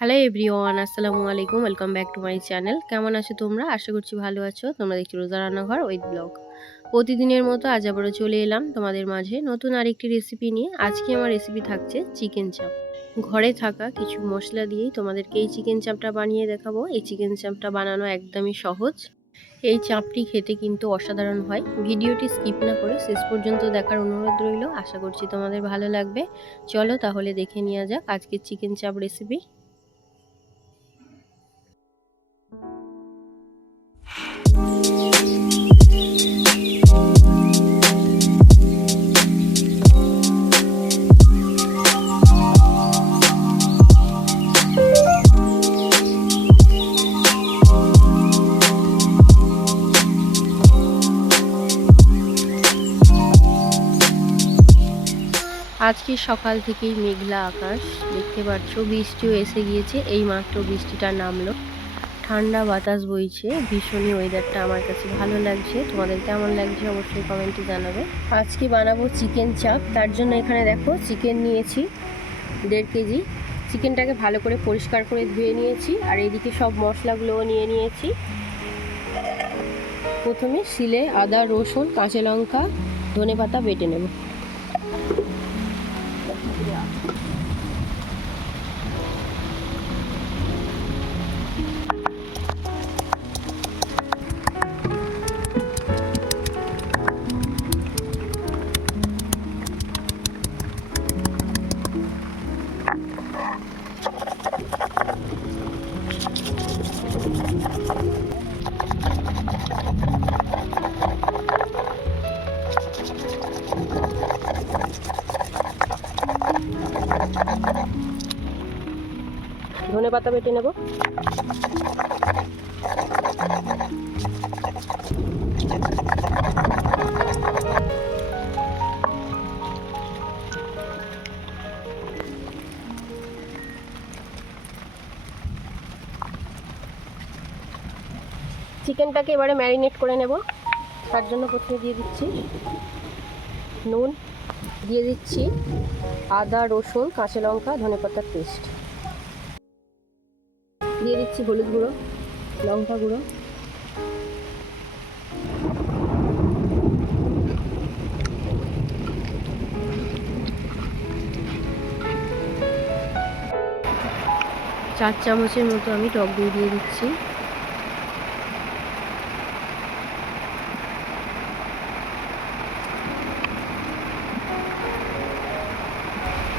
Hello everyone, আসসালামু আলাইকুম। Welcome back to my channel. কেমন আছো তোমরা? আশা করছি ভালো আছো। তোমরা দেখছো রোজা রান্নাঘর উইথ ব্লগ। প্রতিদিনের মতো আজ আবারও চলে এলাম তোমাদের মাঝে নতুন আরেকটি রেসিপি নিয়ে। আজকে আমার রেসিপি থাকছে চিকেন চাপ। ঘরে থাকা কিছু মশলা দিয়েই তোমাদেরকে এই চিকেন চাপটা বানিয়ে দেখাবো। এই চিকেন চাপটা বানানো একদমই সহজ। এই চাপটি খেতে কিন্তু অসাধারণ হয়। ভিডিওটি স্কিপ না করে শেষ পর্যন্ত দেখার অনুরোধ রইল। আশা করছি তোমাদের ভালো লাগবে। চলো তাহলে দেখে নেওয়া যাক আজকের চিকেন চাপ রেসিপি। আজকে সকাল থেকেই মেঘলা আকাশ, দেখতে পাচ্ছ বৃষ্টিও এসে গিয়েছে। এই মাত্র বৃষ্টিটা নামলো, ঠান্ডা বাতাস বইছে, ভীষণই ওয়েদারটা আমার কাছে ভালো লাগছে। তোমাদের কেমন লাগছে অবশ্যই কমেন্টে জানাবে। আজকে বানাবো চিকেন চাপ, তার জন্য এখানে দেখো চিকেন নিয়েছি 1.5 কেজি। চিকেনটাকে ভালো করে পরিষ্কার করে ধুয়ে নিয়েছি, আর এইদিকে সব মশলাগুলোও নিয়ে নিয়েছি। প্রথমে শিলে আদা, রসুন, কাঁচা লঙ্কা, ধনেপাতা বেটে নেব। ধনেপাতা বেটে নেব। চিকেনটাকে এবারে ম্যারিনেট করে নেব। তার জন্য প্রথমে দিয়ে দিচ্ছি নুন, দিয়ে দিচ্ছি আদা, রসুন, কাঁচা লঙ্কা, ধনেপাতার পেস্ট, দিয়ে দিচ্ছি হলুদ গুঁড়ো, লঙ্কা গুঁড়ো, চার চামচের মতো আমি টক দই দিয়ে দিচ্ছি।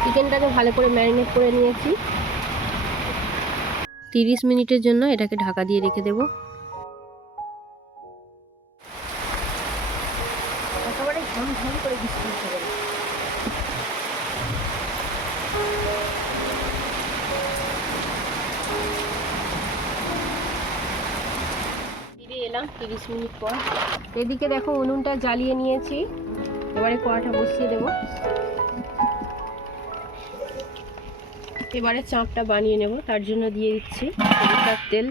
চিকেনটাকে ভালো করে ম্যারিনেট করে নিয়েছি। 30 মিনিটের জন্য এটাকে ঢাকা দিয়ে রেখে দেব। একেবারে ঝমঝম করে বৃষ্টি হবে। ফিরে এলাম 30 মিনিট পর। এদিকে দেখো উনুনটা জ্বালিয়ে নিয়েছি, এবারে কড়াটা বসিয়ে দেব। এবারে চাপটা বানিয়ে নেব, তার জন্য দিয়ে দিচ্ছি সরিষার তেল,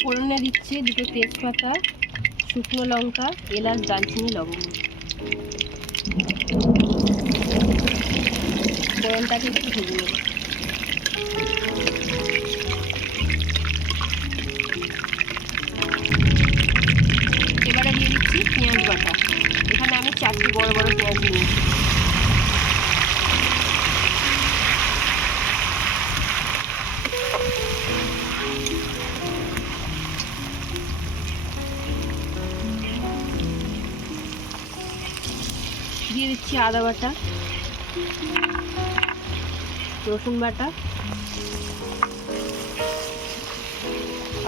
ফোড়নে দিচ্ছি 2টো তেজপাতা, শুকনো লঙ্কা, এলাচ, দারচিনি, লবঙ্গ। ফোড়নটাকে একটু ভেজে নেব। এবারে দিয়ে দিচ্ছি পেঁয়াজ বাটা। এখানে আমি 4টি বড় বড় পেঁয়াজ নিয়েছি। দিয়ে দিচ্ছি আদা বাটা, রসুন বাটা।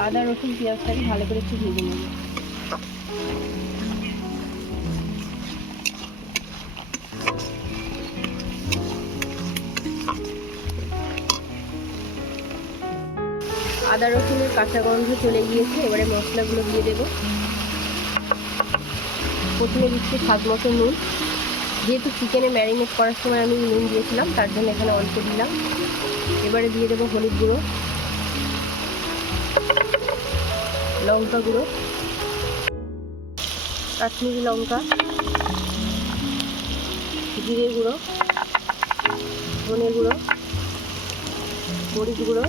আদা, রসুন, পেঁয়াজটাকে ভালো করে একটু ভেজে নেব। আদা রসুনের কাঁচা গন্ধ চলে গিয়েছে, এবারে মশলাগুলো দিয়ে দেব। প্রথমে দিচ্ছি স্বাদ মতো নুন, যেহেতু চিকেনে ম্যারিনেট করার সময় আমি নুন দিয়েছিলাম, তার জন্য এখানে অল্প দিলাম। এবারে দিয়ে দেবো হলুদ গুঁড়ো, লঙ্কা গুঁড়ো, কাশ্মীরি লঙ্কা, জিরে গুঁড়ো, ধনে গুঁড়ো, মরিচ গুঁড়ো,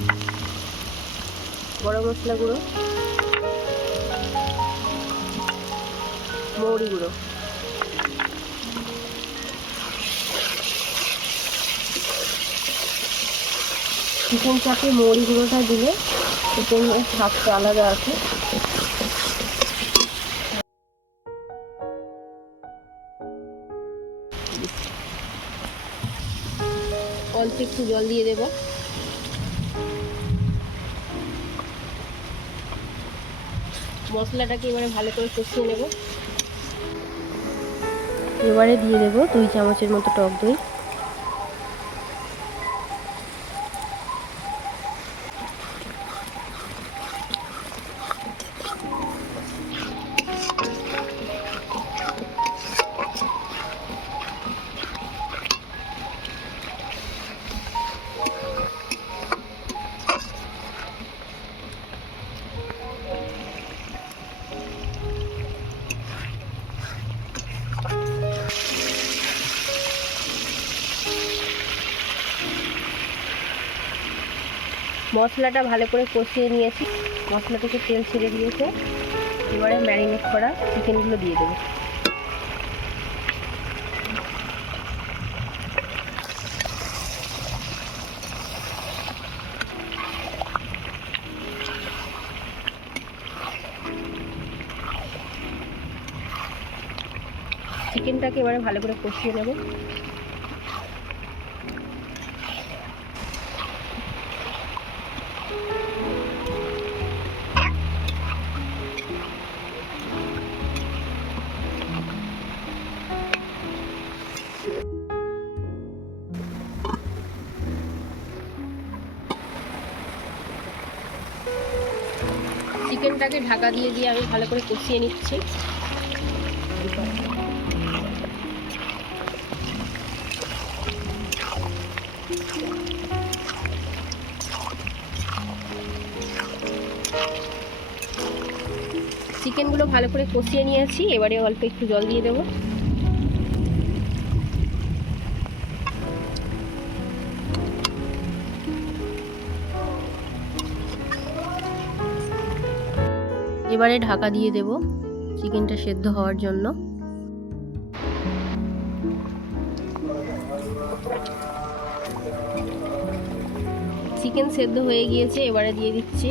গরম মশলা গুঁড়ো, মৌরি গুঁড়ো। চিকেন চাপে মৌরি গুঁড়োটা দিলে চিকেনের স্বাদটা আলাদা আছে। অল্প একটু জল দিয়ে দেব। মশলাটাকে এবারে ভালো করে কষিয়ে নেব। এবারে দিয়ে দেব 2 চামচের মতো টক দই। মশলাটা ভালো করে কষিয়ে নিয়েছি, মশলা থেকে তেল ছেড়ে দিয়েছে। এবারে ম্যারিনেট করা চিকেনগুলো দিয়ে দেবো। চিকেনটাকে এবারে ভালো করে কষিয়ে নেব। চিকেনটাকে ঢাকা দিয়ে আমি ভালো করে কষিয়ে নিচ্ছি। চিকেনগুলো ভালো করে কষিয়ে নিয়েছি, এবারে অল্প একটু জল দিয়ে দেবো। এবারে ঢাকা দিয়ে দেব চিকেনটা সেদ্ধ হওয়ার জন্য। চিকেন সেদ্ধ হয়ে গিয়েছে, এবারে দিয়ে দিচ্ছি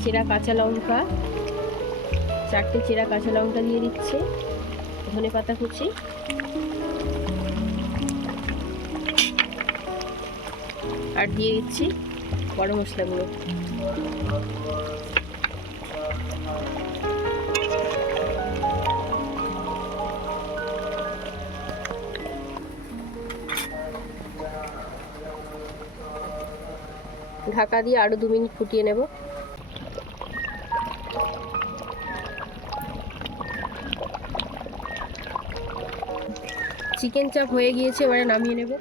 চেরা কাঁচা লঙ্কা, 4টে চেরা কাঁচা লঙ্কা দিয়ে দিচ্ছি, ধনে পাতা কুচি, আর দিয়ে দিচ্ছি গরম মশলা গুঁড়ো। ঢাকা দিয়ে আরো 2 মিনিট ফুটিয়ে নেব। চিকেন চাপ হয়ে গিয়েছে, এবারে নামিয়ে নেব।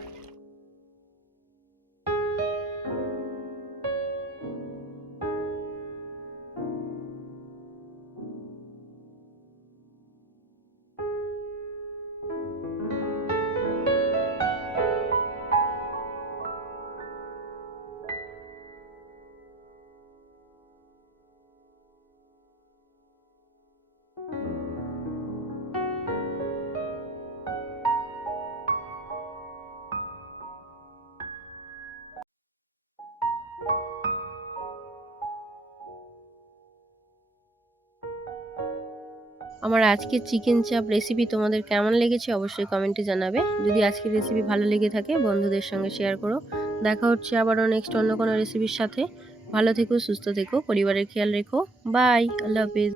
আমার আজকের চিকেন চাপ রেসিপি তোমাদের কেমন লেগেছে অবশ্যই কমেন্টে জানাবে। যদি আজকের রেসিপি ভালো লেগে থাকে বন্ধুদের সঙ্গে শেয়ার করো। দেখা হচ্ছে আবারও নেক্সট অন্য কোনো রেসিপির সাথে। ভালো থেকো, সুস্থ থেকো, পরিবারের খেয়াল রেখো। বাই, আল্লাহ হাফেজ।